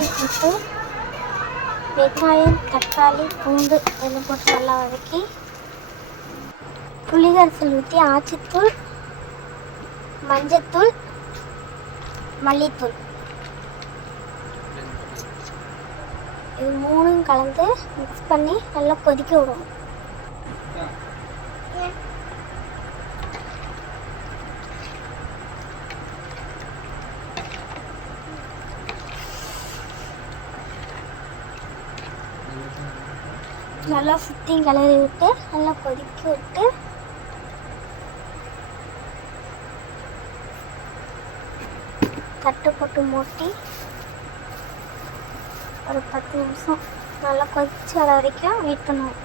இஞ்சி போட்டு வெங்காயம் தக்காளி பூண்டு எல்லாம் போட்டு நல்லா வதக்கி புளிகரைசல் ஊற்றி ஆச்சித்தூள் மஞ்சத்தூள் மல்லித்தூள் இது மூணும் கலந்து மிக்ஸ் பண்ணி நல்லா கொதிக்க விடணும். நல்லா சுற்றியும் கிளறி விட்டு நல்லா கொதிக்க விட்டு தட்டு போட்டு மூட்டி ஒரு 10 நிமிஷம் நல்லா கொதிச்சு வர வரைக்கும் வெயிட் பண்ணுவோம்.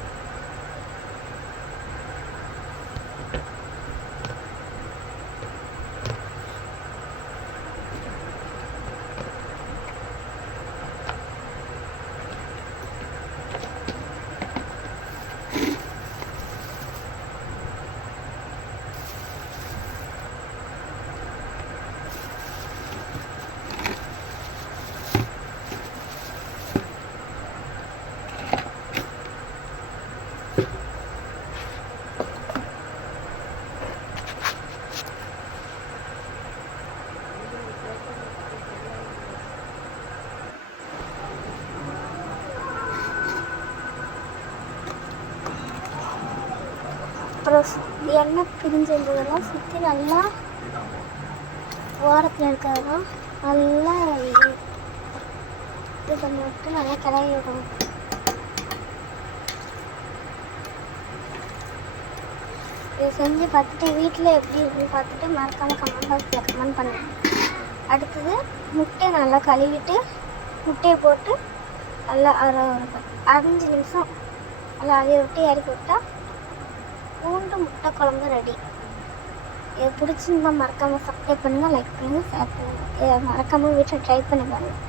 அப்புறம் எண்ணெய் பிரிஞ்சிருந்ததெல்லாம் சுற்றி நல்லா ஓரத்தில் இருக்கிறதெல்லாம் நல்லா இது பண்ணி விட்டு நல்லா கிளறி விடணும். இதை செஞ்சு பார்த்துட்டு வீட்டில் எப்படி இருக்குன்னு பார்த்துட்டு மறக்காமல் கமெண்ட் பாக்ஸில் கமெண்ட் பண்ணுவேன். அடுத்தது முட்டையை நல்லா கழுவிட்டு முட்டையை போட்டு நல்லா 5 நிமிஷம் நல்லா அதைய விட்டு இறக்கி விட்டால் பூண்டு முட்டை குழம்பு ரெடி. இதை பிடிச்சிருந்தா மறக்காமல் சப்ஸ்கிரைப் பண்ணுங்கள், லைக் பண்ணுங்கள், ஷேர் பண்ணுங்கள். இதை மறக்காமல் வீட்டில் ட்ரை பண்ணி பாருங்கள்.